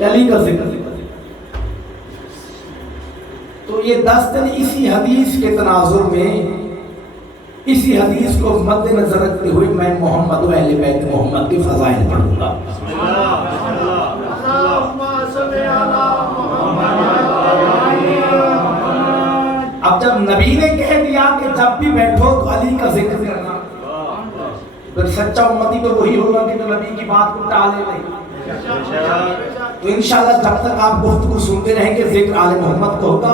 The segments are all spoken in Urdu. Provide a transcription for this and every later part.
کہ علی کا ذکر. تو یہ 10 دن اسی حدیث کے تناظر میں اسی حدیث کو مد نظر رکھتے ہوئے میں محمد و اہل بیت محمد کے فضائل پڑھوں گا. اب جب نبی نے کہہ دیا کہ جب بھی بیٹھو تو علی کا ذکر کرنا، پھر سچا امتی تو وہی ہوگا کہ جو نبی کی بات کو ٹالے نہیں. تو انشاءاللہ جب تک آپ گفتگو سنتے رہیں گے ذکر آل محمد کا ہوگا،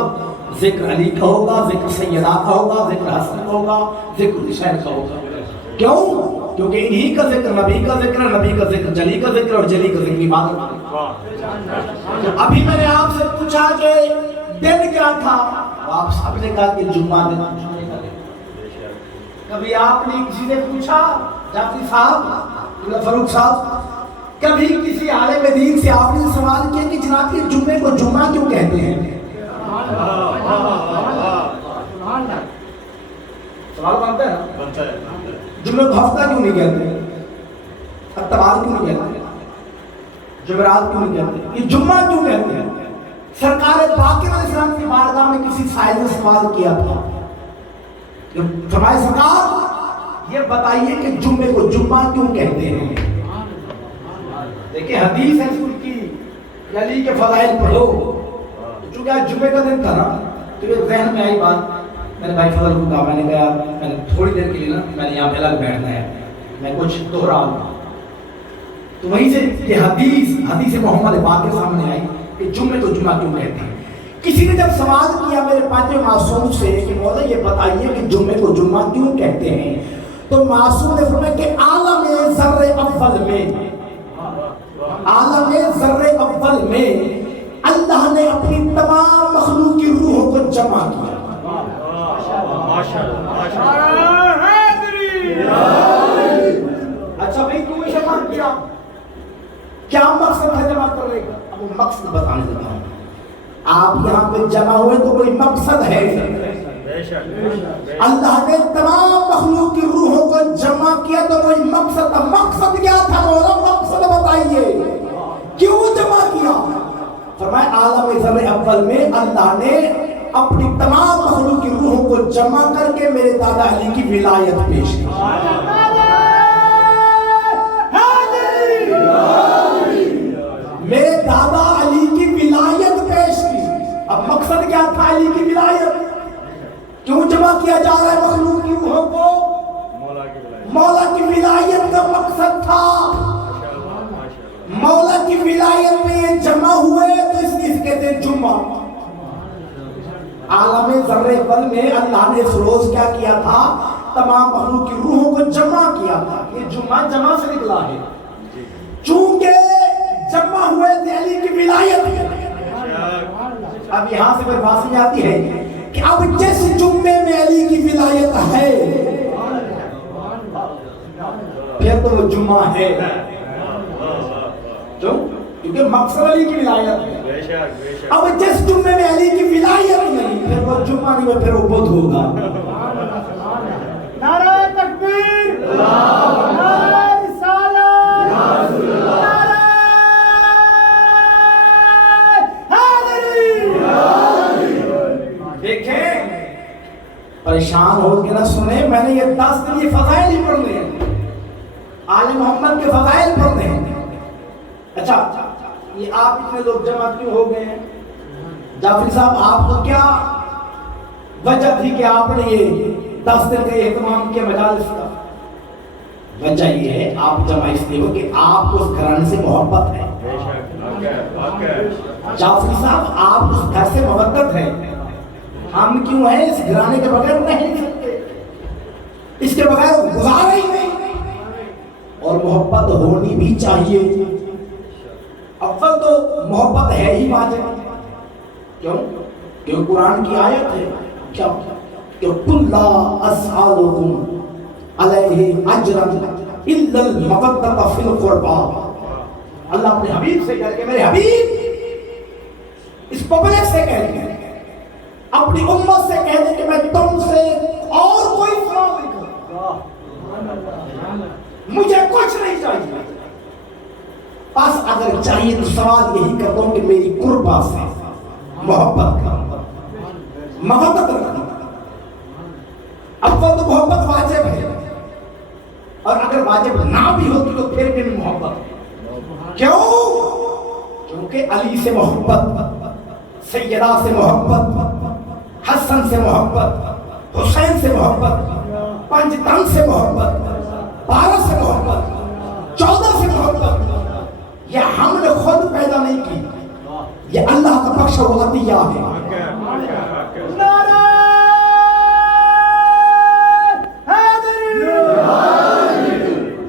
ذکر علی کا ہوگا، ذکر سیدہ کا ہوگا، ذکر حسن کا ہوگا، ذکر حسین کا ہوگا. کیوں؟ کیونکہ انہی کا ذکر نبی کا ذکر ہے، نبی کا ذکر جلی کا ذکر اور جلی کا ذکر عبادت. ابھی میں نے آپ سے پوچھا کہ دن کیا تھا، آپ سب نے کہا کہ جمعہ دن. کبھی آپ نے کسی نے پوچھا، جعفری صاحب، فاروق صاحب، کبھی کسی عالم دین سے آپ نے سوال کیا کہ جناب یہ جمعے کو جمعہ کیوں کہتے ہیں؟ سوال بنتا ہے نا، جمعے کو ہفتہ کیوں نہیں کہتے، اتوار کیوں نہیں کہتے، جمعرات کیوں نہیں کہتے، یہ جمعہ کیوں کہتے ہیں؟ سرکار پاک علیہ السلام کی بارگاہ میں کسی سائل نے سوال کیا تھا، فرمائے سرکار یہ بتائیے کہ جمعے کو جمعہ کیوں کہتے ہیں؟ دیکھیں حدیث ہے رسول کی، علی کے فضائل پڑھو. چونکہ آج جمعے کا دن تھا نا، تو یہ ذہن میں آئی بات. میں نے بھائی فضل کو کہا، میں نے کہا میں نے تھوڑی دیر کے لیے نا میں نے یہاں پہ الگ بیٹھنا ہے، میں کچھ دہرا لوں. تو وہیں سے یہ حدیث محمد پاک کے سامنے آئی کہ جمعے کو جمعہ کیوں کہتے ہیں. کسی نے جب سوال کیا میرے پانچویں معصوم سے کہ مولا یہ بتائیے کہ جمعے کو جمعہ کیوں کہتے ہیں، تو معصوم نے فرمایا کہ عالم ذرے اول میں اللہ نے اپنی تمام مخلوق کی روحوں کو جمع کیا. اچھا بھائی کیوں جمع کیا، کیا مقصد ہے جمع کرنے کا؟ اب وہ مقصد بتانے دیتا ہوں. آپ یہاں پہ جمع ہوئے تو کوئی مقصد ہے. اللہ نے تمام مخلوق کی روحوں کو جمع کیا تو کوئی مقصد تھا. مقصد کیا تھا مولا؟ مقصد بتائیے، کیوں جمع کیا؟ فرمایا عالم ذر اول میں اللہ نے اپنی تمام مخلوق کی روحوں کو جمع کر کے میرے دادا علی کی ولایت پیش کی. میرے دادا علی کی ولایت پیش کی. اب مقصد کیا تھا علی کی ولایت؟ کیوں جمع کیا جا رہا ہے مخلوق کی روحوں کو؟ مولا کی ولایت کا مقصد تھا. مولا کی ولایت میں یہ جمع ہوئے تو اس لیے کہتے ہیں جمعہ. عالم ذر اول میں اللہ نے اس روز کیا کیا تھا؟ تمام مخلوق کی روحوں کو جمع کیا تھا. یہ جمعہ جمع سے نکلا ہے، چونکہ جمع ہوئے تھے علی کی ولایت. اب یہاں سے پھر بات سمجھ آتی ہے کہ اب جس جمعے میں علی کی ولایت ہے پھر تو وہ جمعہ ہے. کیونکہ مقصد علی کی ولایت ہے. اب جس جمعے میں علی کی ولایت نہیں پھر وہ جمعہ نہیں، پھر وہ بدھ ہوگا. نعرہ تکبیر، نعرہ رسالت، نعرہ حیدری. دیکھیں پریشان ہو کے نہ سنیں، میں نے یہ 10 دن یہ فضائل ہی پڑھنے ہیں، آل محمد کے فضائل پڑھنے ہیں. اچھا یہ آپ اتنے لوگ جمع کیوں ہو گئے ہیں؟ جعفری صاحب آپ کو کیا وجہ تھی کہ آپ نے یہ 10 دن کا اہتمام کیا مجالس کا؟ وجہ یہ ہے آپ جمع اس لیے ہو کہ آپ کو اس گھرانے سے محبت ہے. جعفری صاحب آپ اس گھر سے محبت ہے. ہم کیوں ہیں اس گھرانے کے بغیر نہیں سکتے، اس کے بغیر گزارا ہی نہیں. اور محبت ہونی بھی چاہیے. اول تو محبت ہے ہی واجب. کیوں؟ کہ قرآن کی آیت ہے کیا کہ قل لا اسألکم علیہ اجرا الا المودۃ فی القربى. اللہ اپنے حبیب سے کہہ کہ میرے حبیب اس پبلک سے کہہ دیں، اپنی امت سے کہہ دیں کہ میں تم سے اور کوئی سوال نہیں کروں، مجھے کچھ نہیں چاہیے. بس اگر چاہیے تو سوال یہی کرتا ہوں کہ میری قربا سے محبت کرنا، محبت رکھنا. اول تو محبت واجب ہے، اور اگر واجب نہ بھی ہوتی تو پھر بھی محبت. کیوں؟ کیونکہ علی سے محبت، سیدہ سے محبت، حسن سے محبت، حسین سے محبت، پنج تن سے محبت، 12 سے محبت، 14 سے محبت، یہ ہم نے خود پیدا نہیں کی، یہ اللہ کا بخشا ہوا عطیہ ہے.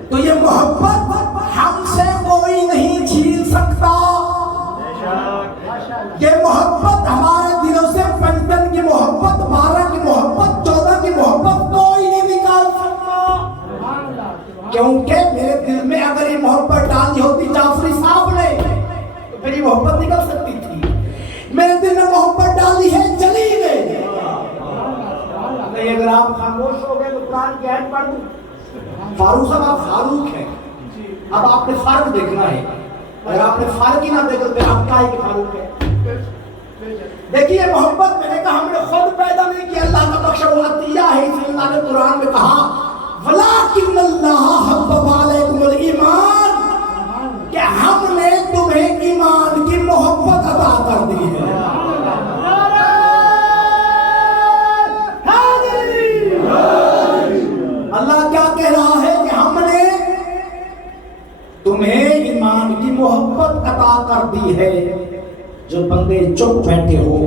تو یہ محبت ہم سے کوئی نہیں چھین سکتا. یہ محبت ہمارے دلوں سے پنجتن کی محبت، 12 کی محبت، 14 کی محبت کوئی نہیں نکال سکتا. کیونکہ میرے دل میں اگر یہ محبت ڈالی ہوتی جعفری صاحب نے تو پھر یہ محبت نکل سکتی تھی. میرے دل میں محبت ڈالی ہے جلی نے. نہیں اگر آپ خاموش ہو گئے تو قرآن کی آیت پڑھ دوں. فاروق صاحب آپ فاروق ہیں، اب آپ نے فرق دیکھنا ہے. اگر آپ نے فرق ہی نہ دیکھا تو آپ کا ہی کہ فاروق ہے. دیکھیے محبت میں نے کہا ہم نے خود پیدا نہیں کیا، اللہ کا بخشا ہوا عطیہ ہے. اس لیے اللہ نے قرآن میں کہا وَلَٰكِنَّ اللَّهَ حَبَّبَ عَلَيْكُمُ الْإِيمَانَ، کہ ہم نے تمہیں ایمان کی محبت عطا کر دی ہے. اللہ کیا کہہ رہا ہے کہ ہم نے تمہیں ایمان کی محبت عطا کر دی ہے. جو بندے چپ بیٹھے ہو،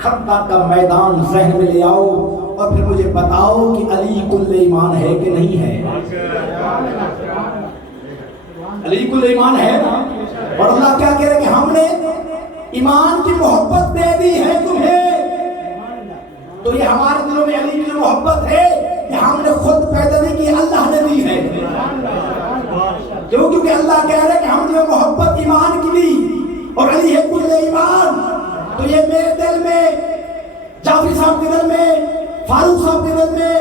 خندق کا میدان ذہن میں لے آؤ اور پھر مجھے بتاؤ کہ علی کل ایمان ہے کہ نہیں ہے. علی کل ایمان ہے نا. اور اللہ کیا کہہ رہے ہیں کہ ہم نے ایمان کی محبت دے دی ہے تمہیں. تو یہ ہمارے دلوں میں علی کی محبت ہے کہ ہم نے خود پیدا نہیں کی، اللہ نے دی ہے. کیونکہ اللہ کہہ رہے ہیں کہ ہم نے محبت ایمان کی دی اور علی ہے کل ایمان. تو یہ میرے دل میں، جعفری صاحب کے دل میں، فاروق صاحب کے دل میں،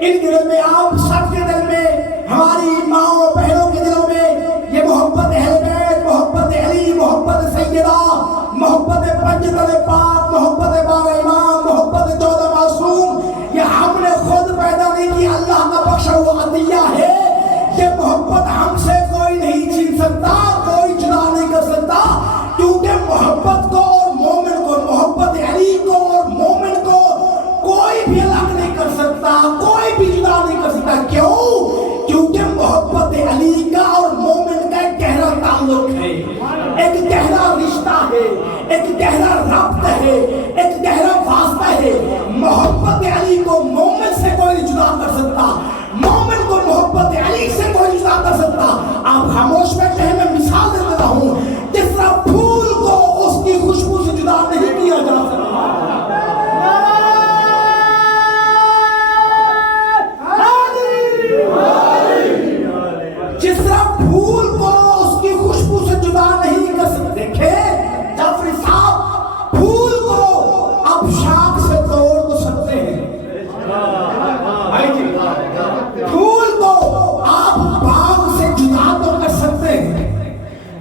ان کے دل میں، آپ سب کے دل میں، ہماری ماؤں بہنوں کے دلوں میں یہ محبت اہل بیت، محبت علی، محبت سیدہ، محبت پنجتن پاک، محبت 12 امام، محبت 14 معصوم، یہ ہم نے خود پیدا نہیں کی، اللہ کا بخشا ہوا عطیہ ہے. یہ محبت ہم سے کوئی نہیں چھین سکتا، کوئی جدا نہیں کر سکتا. کیونکہ محبت کو اور مومن کو، محبت علی کو اور مومن کو کوئی بھی الگ نہیں کر سکتا، کوئی بھی جدا نہیں کر سکتا. کیوں؟ کیونکہ محبت علی کا اور مومن کا ایک گہرا تعلق ہے، ایک گہرا رشتہ ہے، ایک گہرا ربط ہے، ایک گہرا واسطہ ہے. محبت علی کو مومن سے کوئی نہیں جدا کر سکتا، مومن کو محبت علی سے کوئی نہیں جدا کر سکتا. آپ خاموش بیٹھے ہیں، میں مثال دے دیتا ہوں. جس طرح پھول کو اس کی خوشبو سے جدا نہیں کیا جا سکتا، جس طرح پھول کو اس کی خوشبو سے جدا نہیں کر سکتے. دیکھیں جعفری صاحب، پھول کو آپ شاخ سے توڑ تو سکتے ہیں، پھول کو آپ باغ سے جدا تو کر سکتے ہیں.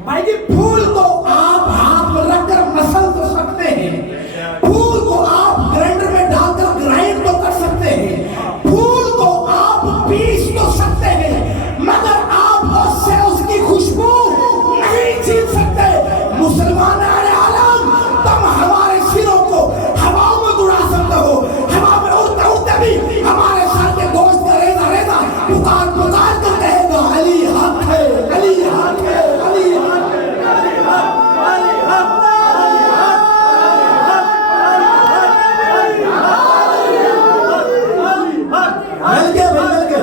بھائی جی پھول کو آپ ہاتھ میں رکھ کر مسل تو سکتے ہیں، پھول کو آپ گرائنڈر میں ڈال کر گرائنڈ تو کر سکتے ہیں، پھول کو آپ پیس تو سکتے ہیں، مگر آپ اس سے اس کی خوشبو نہیں چھین سکتے. مسلمان عالم، تم ہمارے سروں کو ہواؤں میں اڑا سکتے ہو، ہوا میں اڑتے اڑتے بھی ہمارے سر کے گوشت کا ریزہ ریزہ پکار پکار کر کہے گا علی حق ہے، علی حق ہے، علی حق ہے، علی حق، علی حق، مل گیا بھائی، مل گیا،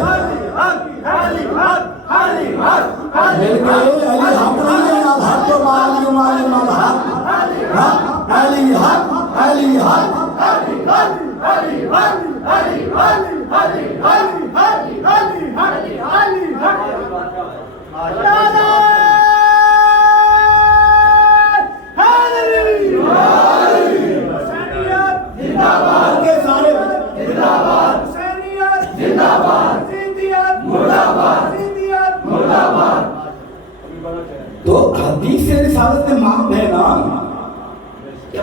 علی حق، علی حق، مل گئے. علی حق نہیں ہے، الحق تو معلوم معلوم الحق، حق علی حق، علی حق، علی حق، علی حق، علی حق، علی حق، علی حق، علی تو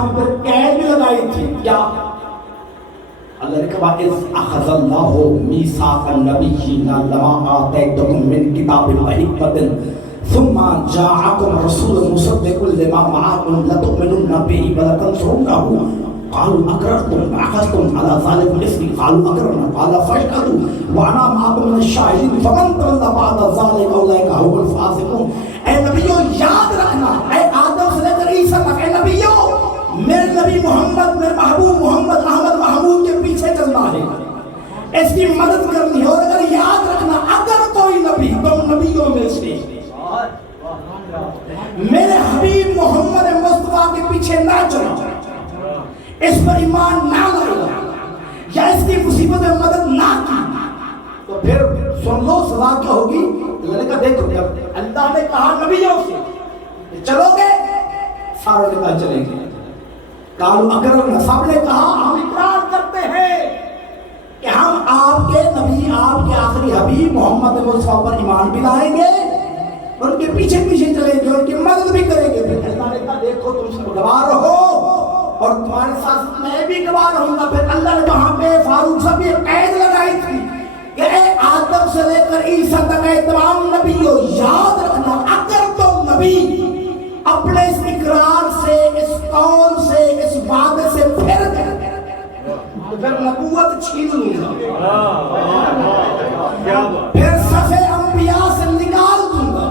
امام پر قید بھی لگائی تھی. کیا اللہ نے کہا اذ اخذ اللہ میثاق النبیین لما آتیتکم من کتاب و حکمت ثم جاءکم رسول مصدق لما معکم لتؤمنن به ولتنصرنه قالوا اقررتم واخذتم على ذلك الاثم قالوا اقررنا قال فاشهدوا وانا معكم من الشاهدين فمن تولى بعد ذلك اولئك هم الفاسقون. اے نبیوں یاد رکھنا، اے آدم سے لے کر عیسیٰ تک، اے نبیوں میرے نبی محمد، میرے محبوب محمد احمد محمود کے پیچھے چلنا ہے، اس کی مدد کرنی ہے. اور اگر یاد رکھنا اگر کوئی نبی تم نبیوں میں سے میرے حبیب محمد مصطفیٰ کے پیچھے نہ چلا، اس پر ایمان نہ لایا یا اس کی مصیبت میں مدد نہ کی، تو پھر سن لو سزا کیا ہوگی. اللہ نے کہا دیکھو جب اللہ نے کہا نبیوں سے چلو گے، سارے نے کہا چلیں گے. قالوا اقررنا، سب نے کہا ہم اقرار کرتے ہیں کہ ہم آپ کے نبی، آپ کے آخری حبیب محمد مصطفیٰ پر ایمان بھی لائیں گے، ان کے پیچھے پیچھے چلیں گے، ان کی مدد بھی کریں گے. پھر اللہ نے کہا دیکھو تم سب گواہ رہو اور تمہارے ساتھ میں بھی گواہ رہوں گا. پھر اللہ نے وہاں پہ فاروق صاحب یہ قید لگائی تھی کہ اے آدم سے لے کر عیسیٰ تک اے تمام نبیوں یاد رکھنا اگر تم نبی اپنے اس اقرار سے، اس قول سے، اس وعدے سے پھر گئے تو پھر نبوت چھین لوں گا، پھر صفحے انبیاء سے نکال دوں گا،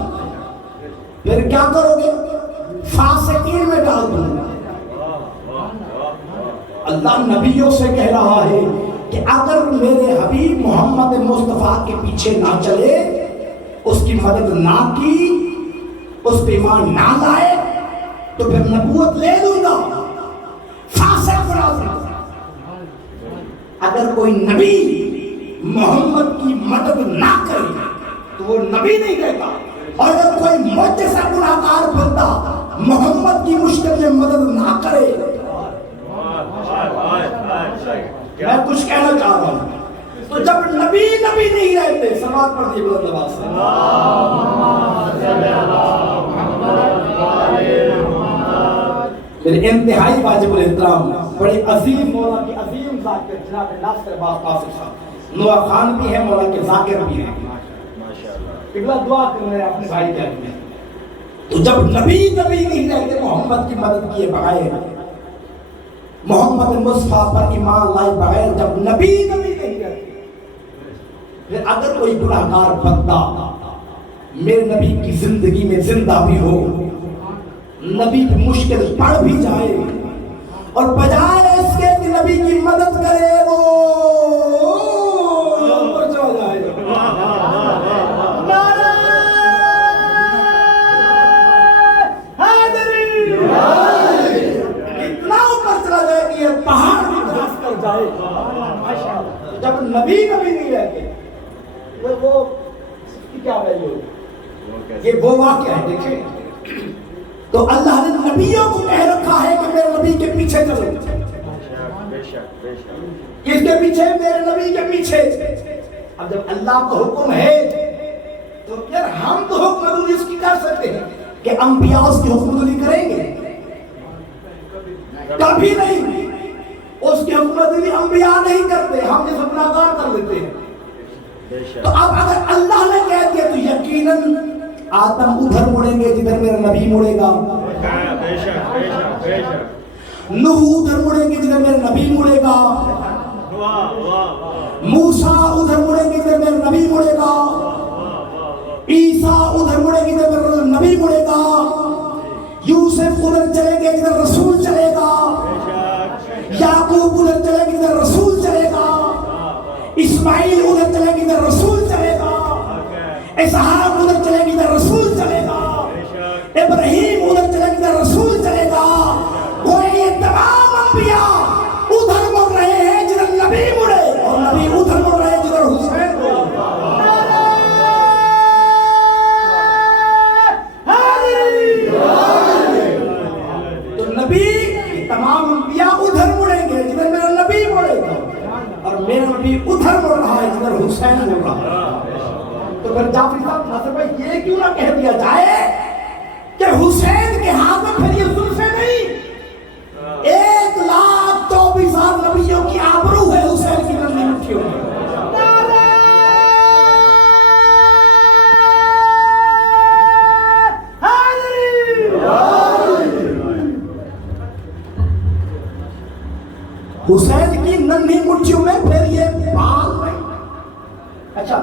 پھر کیا کرو گے؟ فاسقین میں ڈال دوں گا. اللہ نبیوں سے کہہ رہا ہے کہ اگر میرے حبیب محمد مصطفیٰ کے پیچھے نہ چلے، اس کی مدد نہ کی، اس پہ ایمان نہ لائے، تو پھر نبوت لے لوں گا، فاسق بنا دوں گا. اگر کوئی نبی محمد کی مدد نہ کرے تو وہ نبی نہیں کہتا، اور اگر کوئی مجھ جیسا گناہگار بندہ محمد کی مشکل میں مدد نہ کرے. میں کچھ کہنا چاہ رہا ہوں، تو جب نبی نہیں رہتے، سماعت پر دی بلند آواز سے میرے انتہائی واجب الاحترام بڑے عظیم مولا کی عظیم ذاکر جناب ناصر عباس قاسم صاحب نوا خان بھی ہے، مولا کے ذاکر بھی ہیں. قبلہ دعا کر رہے ہیں اپنے بھائی کے لیے. تو جب نبی نہیں رہتے محمد کی مدد کیے بغیر، محمد مصطفیٰ پر ایمان لائے بغیر، جب نبی نہیں رہتے، پھر اگر کوئی گناہگار بندہ میرے نبی کی زندگی میں زندہ بھی ہو، نبی پہ مشکل پڑ بھی جائے، اور بجائے اس کے کہ نبی کی مدد کرے وہ اوپر چلا جائے. اتنا اوپر چلا جائے کہ یہ پہاڑ بھی دھنس کر جائے. جب نبی نہیں رہتے وہ کیا ویلیو ہے؟ یہ وہ واقعہ ہے. دیکھیں تو اللہ نے نبیوں کو کہہ رکھا ہے کہ میرے نبی کے پیچھے چلو. کس کے پیچھے؟ میرے نبی کے پیچھے. اب جب اللہ کا حکم ہے تو پھر ہم تو حکم دوری اس کی کر سکتے ہیں کہ انبیاء اس کی حکم دوری کریں گے؟ کبھی نہیں. اس کی حکم دوری انبیاء نہیں کرتے، ہم جیسے گناہگار کر لیتے ہیں. تو اب اگر اللہ نے کہہ دیا تو یقیناً آدم ادھر مڑیں گے جدھر میرا نبی مڑے گا، نوح ادھر مڑیں گے جدھر میرا نبی مڑے گا، موسیٰ ادھر مڑیں گے جدھر میرا نبی مڑے گا، عیسیٰ ادھر مڑیں گے جدھر میرا نبی مڑے گا، یوسف ادھر چلیں گے جدھر رسول چلے گا، یعقوب ادھر چلیں گے جدھر رسول چلے گا، اسماعیل ادھر چلیں گے جدھر رسول چلے گا، اسحاق ادھر چلیں گے جدھر رسول چلے گا، ابراہیم ادھر چلیں گے جدھر رسول چلے گا. وہ یہ تمام انبیاء ادھر مڑ رہے ہیں جدھر نبی مڑے، اور نبی ادھر مڑ رہے ہیں جدھر حسین مڑے. تو نبی تمام انبیاء ادھر مڑیں گے جدھر میرا نبی مڑے گا، اور میرا نبی ادھر مڑ رہا ہے جدھر حسین مڑ رہا ہے. تو پھر جعفری صاحب ناصر بھائی یہ کیوں نہ کہہ دیا جائے کہ حسین کے ہاتھ میں پھر یہ زلفیں نہیں، حسین کی ننھی مٹھیوں میں پھر یہ بال ہے. اچھا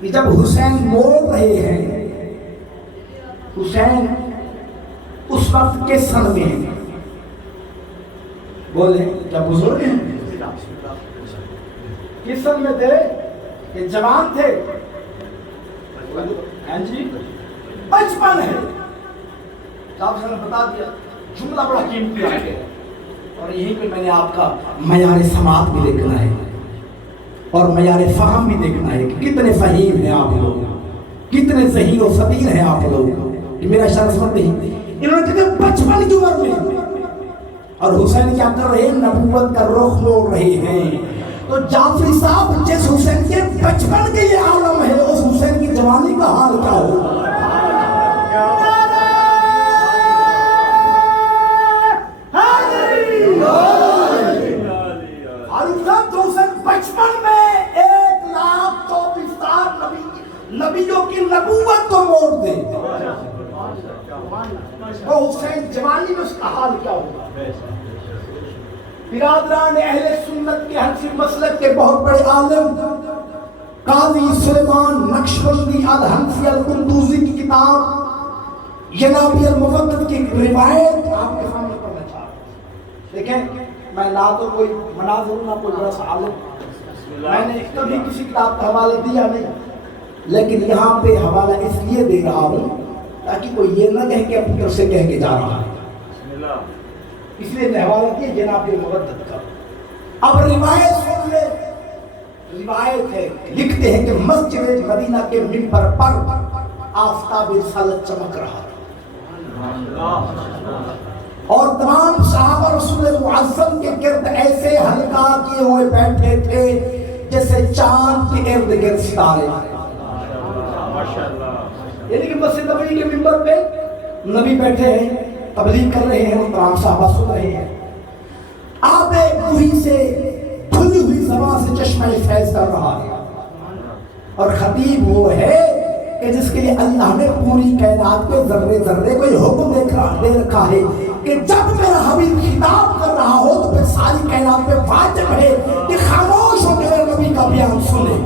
کہ جب حسین موڑ رہے ہیں، حسین اس وقت کے سن میں ہیں، بولے کیا بزرگ ہیں؟ کس سن میں تھے؟ کہ جوان تھے؟ ہاں جی 55 ہے. صاحب سے نے بتا دیا، جملہ بڑا قیمتی آ گیا. اور یہیں پہ میں نے آپ کا معیار سماعت بھی دیکھنا ہے اور معیار فہم بھی دیکھنا ہے کہ کتنے فہیم ہیں آپ لوگ، کتنے ذہین و فطین ہیں آپ لوگ. یہ میرا اشارہ سمجھتے ہیں. انہوں نے کہا 55 کی عمر میں، اور حسین کیا کر رہے ہیں؟ نبوت کا رخ موڑ رہے ہیں. تو جعفری صاحب جس حسین کے 55 کے یہ عالم ہے، اس حسین کی جوانی کا حال کیا ہو؟ نبیوں کی نبوت کو موڑ دے، وہ حسین جوانی میں اس کا حال کیا ہوگا؟ برادران اہل سنت کے حنفی مسلک کے بہت بڑے عالم قاضی سلیمان نقشبندی الحنفی القندوزی کی کتاب ینابی المفدد کی روایت آپ کے سامنے پڑھنا چاہتا ہوں. دیکھیں میں نہ تو کوئی مناظر نہ کوئی بڑا سا عالم، میں نے کبھی کسی کتاب کا حوالہ دیا نہیں، لیکن یہاں پہ حوالہ اس لیے دے رہا ہوں تاکہ کوئی یہ نہ کہے کہ اپنی طرف سے کہہ کے جا رہا ہے. اس لیے میں حوالہ دیا جناب المفدد کا. اب روایت سن لے. روایت ہے، لکھتے ہیں کہ مسجد مدینہ کے منبر پر آفتاب رسالت چمک رہا تھا اور تمام صحابہ رسول معظم کے گرد ایسے حلقہ کیے ہوئے بیٹھے تھے جیسے چاند کے ارد گرد ستارے. یعنی کہ مسجد نبوی کے منبر پہ نبی بیٹھے ہیں، تبلیغ کر رہے ہیں اور تمام صحابہ سن رہے ہیں. آپ ایک کوہی سے کھلی ہوئی زبان سے چشمہ فیض کر رہا ہے، اور خطیب وہ ہے کہ جس کے لیے اللہ نے پوری کائنات کے ذرے ذرے کو یہ حکم دے رکھا ہے کہ جب میرا حبیب خطاب کر رہا ہو تو پھر ساری کائنات پہ واجب ہے کہ خاموش ہو کے میرے نبی کا بیان سنے.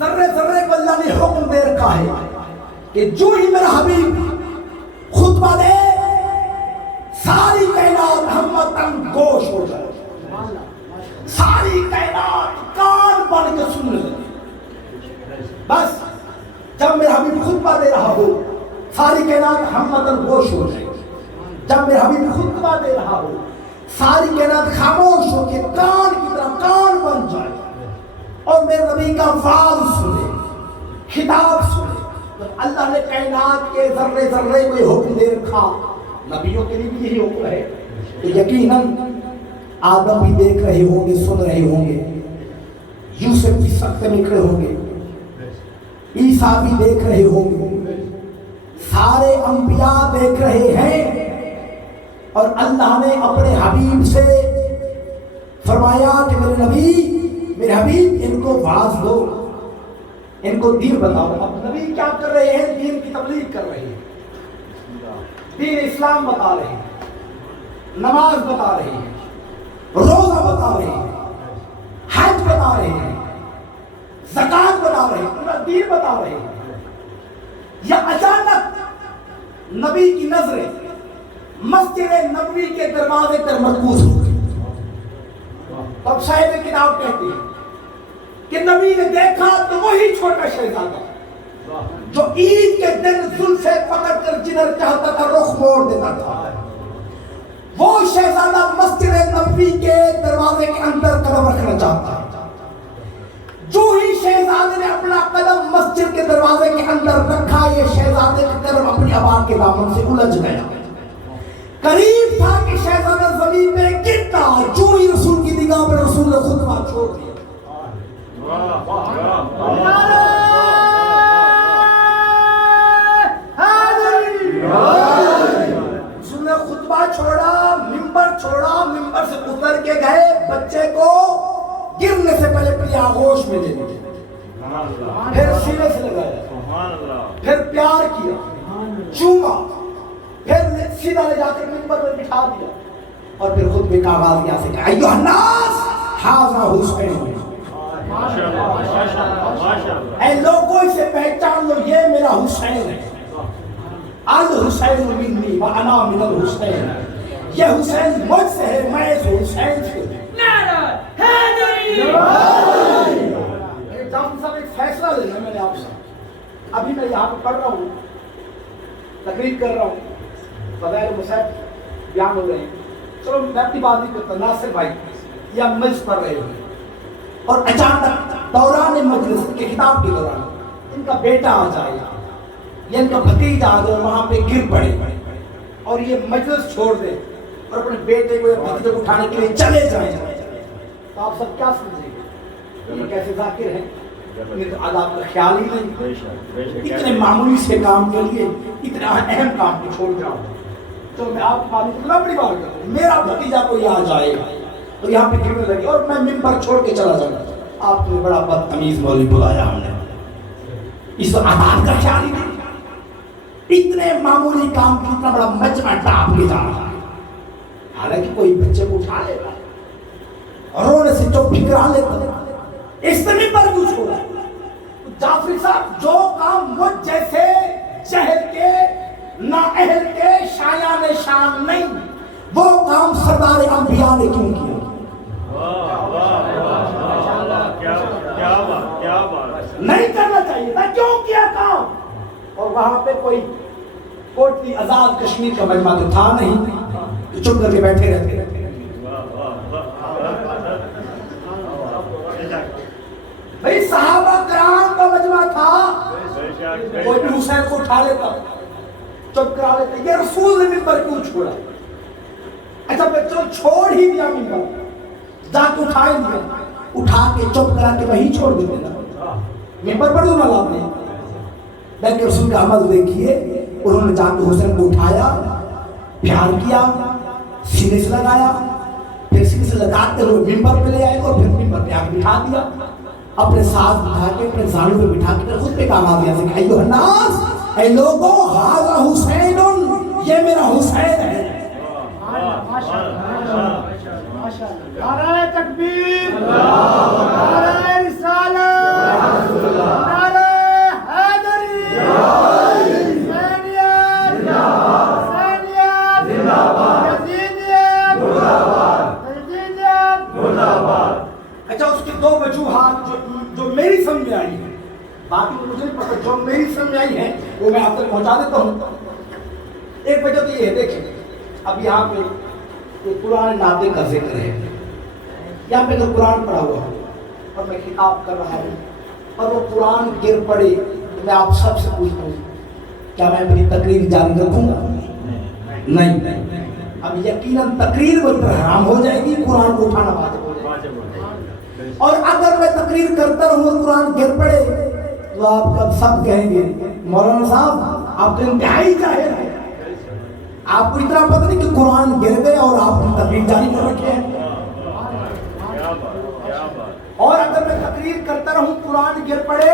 ذرے ذرے کو اللہ نے حکم دے رکھا ہے کہ جو ہی میرا حبیب خطبہ دے ساری کائنات ہمتن گوش ہو جائے، ساری کائنات کان بن کے سن لے. بس جب میرا حبیب خطبہ دے رہا ہو ساری کائنات ہمتن گوش ہو جائے. جب میرا حبیب خطبہ دے رہا ہو ساری کائنات خاموش ہو کے کان کی طرح کان بن جائے اور میرے نبی کا فاض سنے، خطاب سنے. اللہ نے کائنات کے ذرے ذرے کو یہ حکم دے رکھا، نبیوں کے لیے بھی یہی حکم ہے. تو یقیناً آدم بھی دیکھ رہے ہوں گے، سن رہے ہوں گے، یوسف بھی سخت میں کھڑے ہوں گے، عیسیٰ بھی دیکھ رہے ہوں گے، سارے انبیاء دیکھ رہے ہیں. اور اللہ نے اپنے حبیب سے فرمایا کہ میرے نبی، میرے حبیب ان کو واعظ دو، ان کو دین بتاؤ. اب نبی کیا کر رہے ہیں؟ دین کی تبلیغ کر رہے ہیں، دین اسلام بتا رہے ہیں، نماز بتا رہے ہیں، روزہ بتا رہے ہیں، حج بتا رہے ہیں، زکات بتا رہے ہیں، پورا دین بتا رہے ہیں. یا اچانک نبی کی نظریں مسجد نبوی کے دروازے پر مرکوز ہو گئی. تب صاحب کتاب کہتے ہیں کہ نبی نے دیکھا تو وہی چھوٹا شہزادہ جو عید کے دن زلفے پکڑ کر جدھر چاہتا تھا رخ موڑ دیتا تھا، وہ شہزادہ مسجد نبوی کے دروازے کے اندر قدم رکھنا چاہتا ہے. جو ہی شہزادے نے اپنا قدم مسجد کے دروازے کے اندر رکھا، یہ شہزادے کا قدم اپنی آبا کے دامن سے الجھ گیا. قریب تھا کہ شہزادہ زمین پہ گرتا، جو ہی رسول کی نگاہ پر رسول نے خطبہ چھوڑ دیا. رسول نے خطبہ چھوڑا، ممبر چھوڑا، ممبر سے اتر کے گئے، بچے کو گرنے سے پہلے اپنی آغوش میں لے لیا. پھر سینے سے لگایا، پھر پیار کیا، چوما، پھر سیدھا لے جا کر منبر پر بٹھا دیا، اور پھر خطبے کا آغاز کیا سے کہ ایھا الناس ھذا حسین، اے لوگوں اسے پہچان لو یہ میرا حسین ہے، الحسین منی وانا من الحسین، یہ حسین مجھ سے ہے میں اس حسین سے ہوں۔ جب صاحب ایک فیصلہ لینا میں نے آپ سے، ابھی میں یہاں پہ پڑھ رہا ہوں، تقریر کر رہا ہوں، فضائل مسائل بیان ہو رہے ہیں، چلو میں اپنی بات نہیں کرتا، ناصر بھائی یا مجلس پڑھ رہے ہوں، اور اچانک دوران مجلس کے خطاب کے دوران ان کا بیٹا آ جائے یا ان کا بھتیجا آ جائے وہاں پہ گر پڑے اور یہ مجلس چھوڑ دے اور اپنے بیٹے کو یا بھتیجے کو اٹھانے کے لیے چلے جائیں، تو آپ سب کیا سمجھیں گے؟ یہ کیسے ذاکر ہیں؟ یہ تو آداب کا خیال ہی نہیں، اتنے معمولی سے کام کے لیے اتنا اہم کام کو چھوڑ جاؤ۔ تو میں آپ کی بات اتنا بڑی بات کرتا ہوں، میرا بھتیجا کوئی آ جائے تو یہاں پہ گرنے لگے اور میں ممبر چھوڑ کے چلا جاؤں، آپ نے بڑا بدتمیز مولوی بلایا ہم نے، اس کو آداب کا خیال ہی نہیں، اتنے معمولی کام کی اتنا بڑا مجمع ٹاپ کے جا رہا ہے، حالانکہ کوئی بچے کو اٹھا لیتا اور رونے سے چپ پھکرا لیتا، اس نے ممبر کیوں چھوڑا؟ جعفری صاحب جو کام مجھ جیسے شہر کے نااہل کے شایان شان نہیں، وہ کام سردار انبیاء نے کیوں کیا؟ نہیں کرنا چاہیے تھا، کیوں کیا کام؟ اور وہاں پہ کوئی کوٹلی آزاد کشمیر کا مجمع تو تھا نہیں کہ چپ کر کے بیٹھے رہتے۔ بھئی صحابہ کرام کا مجمع تھا، کوئی بھی حسین کو اٹھا لیتا، چپ کرا لیتا، یہ رسول نے ممبر کیوں چھوڑا؟ اچھا بچوں چھوڑ ہی دیا ممبر، جا کے اٹھا ہی دیا، اٹھا کے چپ کرا کے وہیں چھوڑ دیتے نا، ممبر پر دونوں لاتے ہیں، لیکن رسول کا عمل دیکھیے، انہوں نے جا کے حسین کو اٹھایا، پیار کیا، سینے سے لگایا، پھر سینے سے لگاتے ہوئے ممبر پہ لے آئے اور پھر ممبر پہ آگے بٹھا دیا، اپنے ساتھ بٹھا کے اپنے زانوں پہ بٹھا کے خود پہ کام آ گیا کہ ایھا الناس، اے لوگوں ھذا حسین، یہ میرا حسین ہے۔ نعرہ تکبیر، نعرہ رسالت، نعرہ حیدری، حسینیت، حسینیت، یزیدیت، یزیدیت۔ اچھا اس کی دو وجوہات جو میری سمجھ میں آئی ہیں، باقی مجھے نہیں پتا، جو میری سمجھ میں آئی ہیں وہ میں آپ تک پہنچا دیتا ہوں۔ ایک وجہ تو یہ ہے، دیکھیں اب یہاں پہ قرآن ناطق کا ذکر ہے، یہاں پہ اگر قرآن پڑھا ہوا ہو اور میں خطاب کر رہا ہوں اور وہ قرآن گر پڑے تو میں آپ سب سے پوچھتا ہوں کیا میں اپنی تقریر جاری رکھوں گا؟ نہیں، اب یقیناً تقریر مجھ پر حرام ہو جائے گی، قرآن کو اٹھانا واجب ہو جائے گی، اور اگر میں تقریر کرتا رہوں اور قرآن گر پڑے تو آپ کا سب کہیں گے مولانا صاحب آپ تو انتہائی جاہل ہیں، آپ کو اتنا پتہ نہیں کہ قرآن گر گئے اور آپ کی تقریر جاری کر رکھے ہیں۔ اور اگر میں تقریر کرتا رہوں قرآن گر پڑے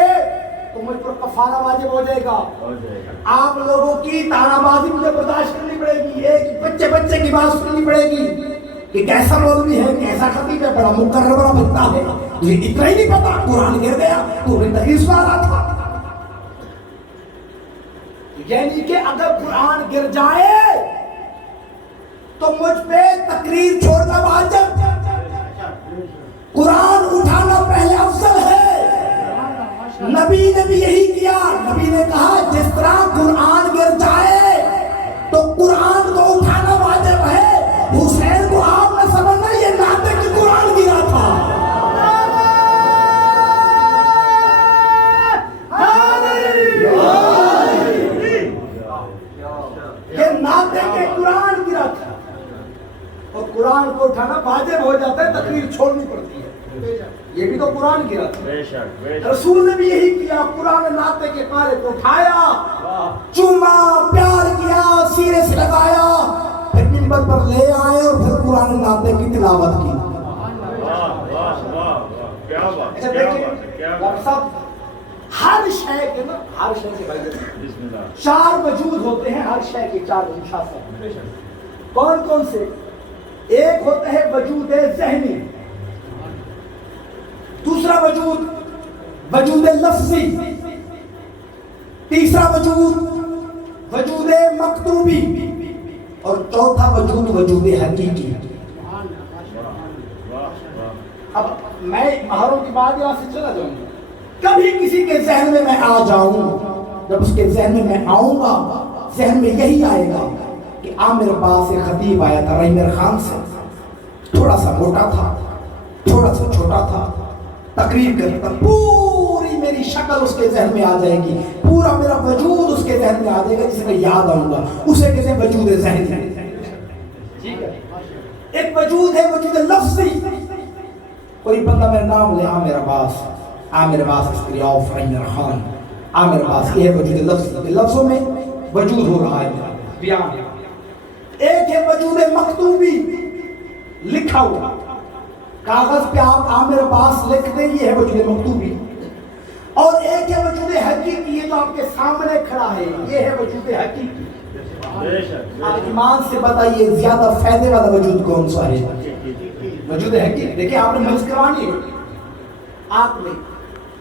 تو مجھ پر کفارہ واجب ہو جائے گا، آپ لوگوں کی تانا بازی مجھے برداشت کرنی پڑے گی، ایک بچے کی بات سننی پڑے گی کہ کیسا مولوی ہے، کیسا خطیب ہے، بڑا مقرر بڑا بنتا ہے، تجھے اتنا ہی نہیں پتا قرآن گر گیا تو انہیں تقریر سنا رہا تھا۔ یعنی کہ اگر قرآن گر جائے تو مجھ پہ تقریر چھوڑنا واجب، قرآن اٹھانا پہلے افضل ہے۔ نبی نے بھی یہی کیا، نبی نے کہا جس طرح قرآن گر جائے تو قرآن کو اٹھانا واجب ہے، حسین کو آپ نے سمجھنا یہ ناطق کی قرآن گرا تھا، یہ ناطق کے قرآن گرا تھا، اور قرآن کو اٹھانا واجب ہو جاتا ہے، تقریر چھوڑنی پڑتی ہے، یہ بھی تو قرآن گرا تھا۔ رسول نے بھی یہی کیا، قرآن ناطق کے پارے کو اٹھایا، چوما، پیار کیا، سینے سے لگایا، پھر منبر پر لے آئے اور پھر قرآن ناطق کی تلاوت کی۔ اچھا دیکھیں ڈاکٹر صاحب ہر شے کے نا ہر شے کے بھائی چار وجود ہوتے ہیں ہر شے کے چار وجود کون کون سے ایک ہوتا ہے وجود ذہنی دوسرا وجود وجود لفظی تیسرا وجود مکتوبی اور چوتھا وجود حقیقی اب میں مہاروں کی بات یہاں سے چلا جاؤں گا کبھی کسی کے ذہن میں آ جاؤں جب اس کے ذہن میں آؤں گا ذہن میں یہی آئے گا کہ عامر عباس ایک خطیب آیا تھا رحیم خان سے تھوڑا سا موٹا تھا تھوڑا سا چھوٹا تھا تقریر کرتا پوری میری شکل اس کے ذہن میں آ جائے گی پورا میرا وجود اس کے ذہن میں آ جائے گا جسے میں یاد آؤں گا اسے کہتے ہیں وجود ذہنی ایک وجود ہے وجود لفظی کوئی بندہ میرا نام لے عامر عباس اسکریاف رحیم خان عامر عباس یہ ہے وجود لفظی لفظوں میں وجود ہو رہا ہے بیان ایک ہے وجود مکتوبی لکھا ہوا کاغذ پہ آپ عامر عباس لکھ دیں یہ ہے وجود مکتوبی اور ایک ہے وجود حقیقی یہ تو آپ کے سامنے کھڑا ہے یہ ہے وجود حقیقی آپ ایمان سے بتائیے زیادہ فائدے والا وجود کون سا ہے وجود حقیقی دیکھیں آپ نے مجلس کروانی ہے آپ نے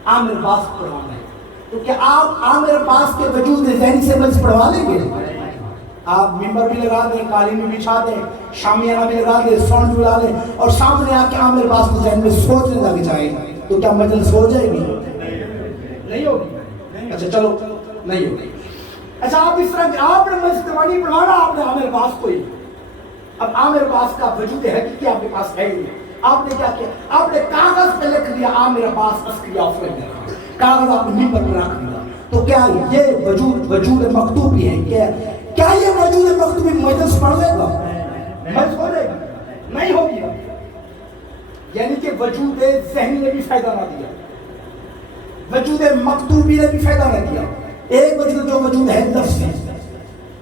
عامر عباس پڑھوانا ہے تو کیا آپ عامر عباس کے وجود ذہنی سے مجلس پڑھوا لیں گے آپ ممبر بھی لگا دیں قالین بھی بچھا دیں شامیانہ بھی لگا دیں ساؤنڈ بھی لا دیں اور سامنے آ کے عامر عباس کو ذہن میں سوچنے لگ جائیں تو کیا مجلس ہو جائے گی نہیں ہوگی اچھا چلو نہیں ہوگی اچھا آپ اس طرح آپ نے مجلس کروانی پڑھوانا آپ نے عامر عباس کو ہی اب عامر عباس کا وجود حقیقی آپ کے پاس ہے ہی آپ نے کیا کیا آپ نے کاغذ پہ لکھ دیا عامر عباس اسکریاف کاغذ آپ نے ممبر پہ رکھ دیا تو کیا یہ وجود مکتوبی ہے کیا یہ وجود مکتوبی مجلس پڑھ لے گا مجلس ہو جائے گا نہیں ہوگی یعنی کہ وجود ذہنی نے بھی فائدہ نہ دیا وجود مکتوبی نے بھی فائدہ نہ دیا ایک وجود جو وجود ہے لفظی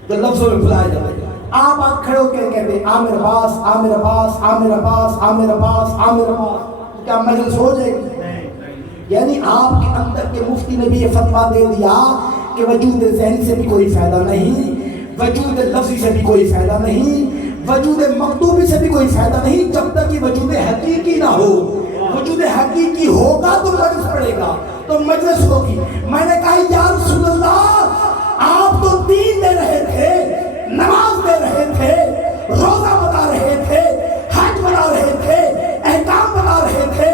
جو لفظوں میں بلایا جاتا ہے آپ کھڑے ہو کے کہتے ہیں عامر عباس عامر عباس عامر عباس عامر عباس عامر عباس کیا مجلس ہو جائے گی یعنی آپ کے اندر کے مفتی نے بھی یہ فتویٰ دے دیا کہ وجود ذہنی سے بھی کوئی فائدہ نہیں وجود لفظی سے بھی کوئی فائدہ نہیں وجود مکتوبی سے بھی کوئی فائدہ نہیں جب تک یہ وجود حقیقی نہ ہو وجود حقیقی ہوگا تو مجلس پڑے گا تو مجلس ہوگی میں نے کہا یا رسول اللہ آپ تو دین دے رہے تھے نماز دے رہے تھے روزہ بتا رہے تھے حج بتا رہے تھے احکام بتا رہے تھے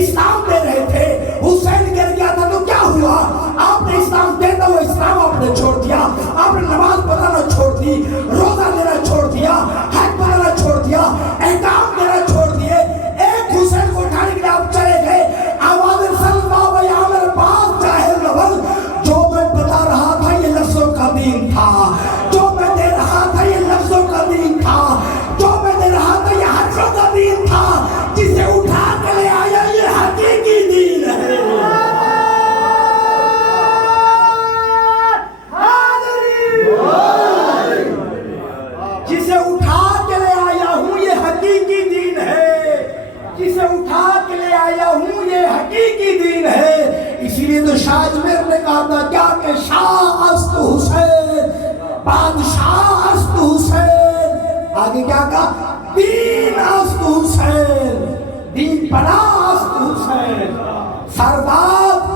اسلام دے رہے تھے حسین گر گیا تھا تو کیا ہوا آپ نے اسلام دیتا ہوا اسلام آپ نے چھوڑ دیا آپ نے نماز بتانا چھوڑ دی روزہ دینا چھوڑ دیا حج بتانا چھوڑ دیا احکام دینا چھوڑ دیے ایک حسین کو اٹھانے کے لیے آپ چلے گئے آواز سلمہ و عامر عباس جاہل نول جو میں بتا رہا تھا یہ لفظوں کا دین تھا جو میں دے رہا تھا یہ لفظوں کا دین تھا جو میں دے رہا تھا یہ حرفوں کا دین تھا جسے اٹھا کے لے آیا یہ حقیقی دین ہے جسے اٹھا کے لے آیا ہوں یہ حقیقی دین ہے جسے اٹھا کے لے آیا ہوں یہ حقیقی دین ہے اسی لیے تو شاہ اجمیر نے کہا تھا کیا کہ شاہ است حسین بادشاہ است حسین آگے کیا کہا دین است حسین دین پڑا است حسین سرداد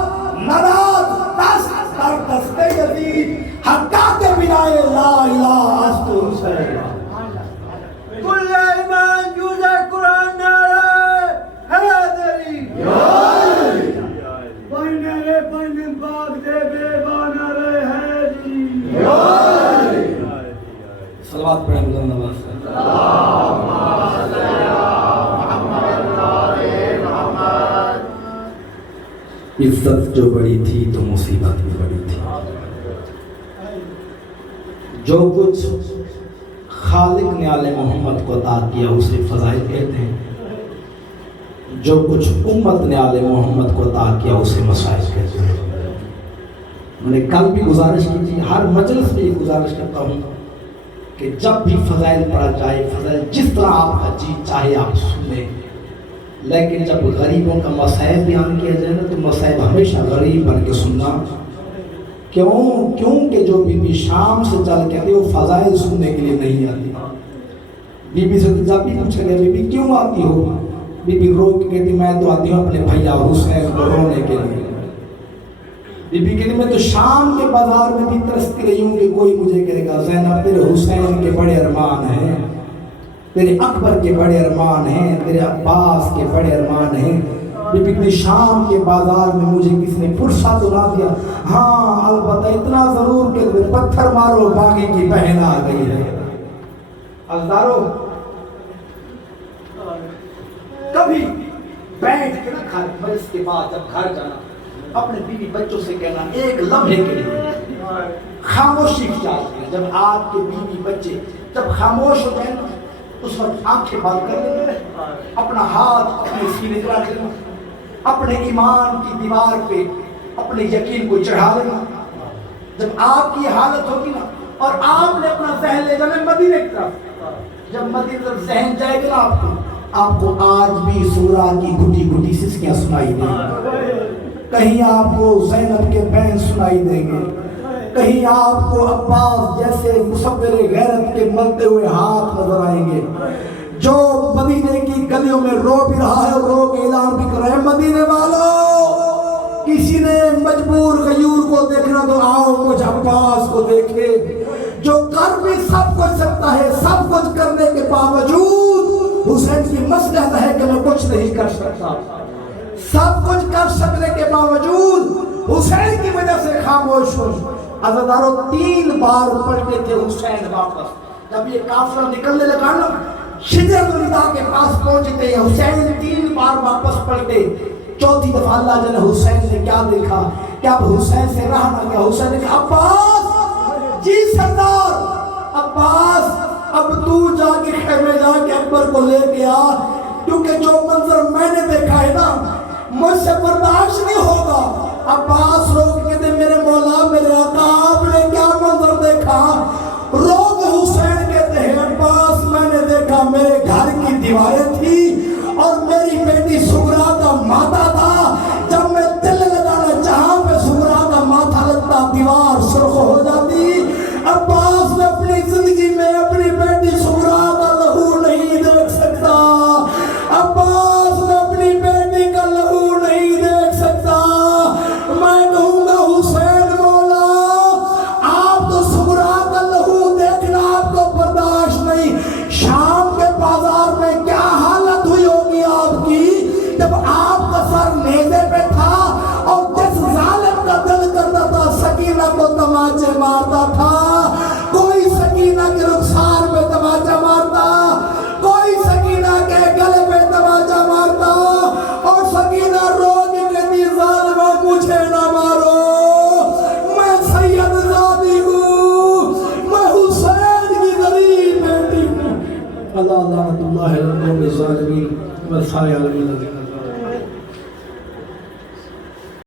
نداد دست در دست یزید حقات بنائے لا الہ است حسین کل ایمان جوز قرآن نعرہ حیدری بینر بین باغ دے بے بانر حیدری صلوات پڑھیں بلند آواز سے عزت جو بڑی تھی تو مصیبت بھی بڑی تھی جو کچھ خالق نے آل محمد کو عطا کیا اسے فضائل کہتے ہیں جو کچھ امت نے آل محمد کو عطا کیا اسے مسائل کہتے ہیں میں نے کل بھی گزارش کی تھی ہر مجلس میں یہ گزارش کرتا ہوں کہ جب بھی فضائل پڑھا جائے فضائل جس طرح آپ کا جی چاہے آپ سن لیں لیکن جب غریبوں کا مصائب بیان کیا جائے نا تو مصائب ہمیشہ غریب بن کے سننا. کیونکہ جو بی بی شام سے چل کے آتی وہ فضائل سننے کے لیے نہیں آتی. بی بی سے جب بھی پوچھا گیا بی بی کیوں آتی ہو, بی بی رو کے کہتی میں تو آتی ہوں اپنے بھیا حسین کو رونے کے لیے. بی بی کہتی میں تو شام کے بازار میں بھی ترستی رہی ہوں کہ کوئی مجھے کہے گا زینب تیرے حسین کے بڑے ارمان ہیں, تیرے اکبر کے بڑے ارمان ہیں, تیرے عباس کے بڑے ارمان ہیں. بی بی کہتی شام کے بازار میں مجھے کسی نے فرصت تو نہ دیا, ہاں البتہ اتنا ضرور کہ پتھر مارو باغی کی بہن آ گئی ہے. الدارو کبھی بیٹھ کے نا گھر میں اس کے بعد جب گھر جانا اپنے بیوی بچوں سے کہنا ایک لمحے کے لیے خاموشی اختیار کریں. جب آپ کے بیوی بچے جب خاموش ہو جائیں نا اس وقت آنکھیں بند کر لیں, اپنا ہاتھ اپنے سینے پر رکھ لینا, اپنے ایمان کی دیوار پہ اپنے یقین کو چڑھا لینا. جب آپ کی حالت ہوگی نا اور آپ نے اپنا ذہن لے جانا مدینے کی طرف, جب مدینے کی طرف ذہن جائے گا نا آپ کو آج بھی سورہ کی گھٹی گھٹی سسکیاں سنائی دیں گی. کہیں آپ کو زینب کے بین سنائی دیں گے, کہیں آپ کو عباس جیسے مصور غیرت کے ملتے ہوئے ہاتھ نظر آئیں گے. جو مدینے کی گلیوں میں رو بھی رہا ہے رو کے اعلان بھی کر رہے ہیں مدینے والوں, کسی نے مجبور غیور کو دیکھنا تو آؤ مجھ عباس کو دیکھے جو کر بھی سب کچھ سکتا ہے. سب کچھ کرنے کے باوجود حسین کی مصلحت ہے کہ میں کچھ نہیں کر سکتا. سب کچھ کر سکنے کے باوجود حسین کی وجہ سے خاموش ہوں. عزادارو 3 بار پلٹے تھے حسین واپس. جب یہ قافلہ نکلنے لگا نا شجرۃ الوداع کے پاس پہنچتے ہیں حسین 3 بار واپس پلٹے. چوتھی دفعہ اللہ جل حسین نے کیا دیکھا کہ اب حسین سے رہا نہ گیا. حسین نے کہا عباس, جی سردار, عباس اب تو جا کے خیمے جا کے اکبر کو لے گیا کیونکہ جو منظر میں نے دیکھا ہے نا مجھ سے برداشت نہیں ہوگا. عباس رو کے کہتے میرے مولا میرے آقا آپ نے کیا منظر دیکھا. رو کے حسین کہتے ہیں عباس میں نے دیکھا میرے گھر کی دیواریں تھی اور میری بیٹی سغرا کا ماتھا تھا. جب میں دل لگانا جہاں پہ سغرا کا ماتھا لگتا دیوار سرخ ہو جاتی. عباس نے اپنی زندگی میں اپنی بیٹی سغرا کا لہو نہیں دیکھ سکتا. عباس نے اپنی بیٹی کا لہو نہیں دیکھ سکتا. میں کہوں گا حسین مولا آپ تو سغرا کا لہو دیکھنا آپ کو برداشت نہیں. شام کے بازار میں کیا حالت ہوئی ہوگی آپ کی جب آپ کا سر نیزے پہ تھا اور جس ظالم کا دل کرتا تھا سکینہ کو تماچے مارتا تھا. کوئی سکینہ کے رخسار پہ تماچا مارتا, کوئی سکینہ کے گلے پہ تماچا مارتا اور سکینہ رو کے کہتی ظالمہ مجھے نہ مارو, میں سید زادی ہوں, میں حسین کی غریب بیٹی ہوں. اللہ لعنت اللہ علی الظالمین والسائر علی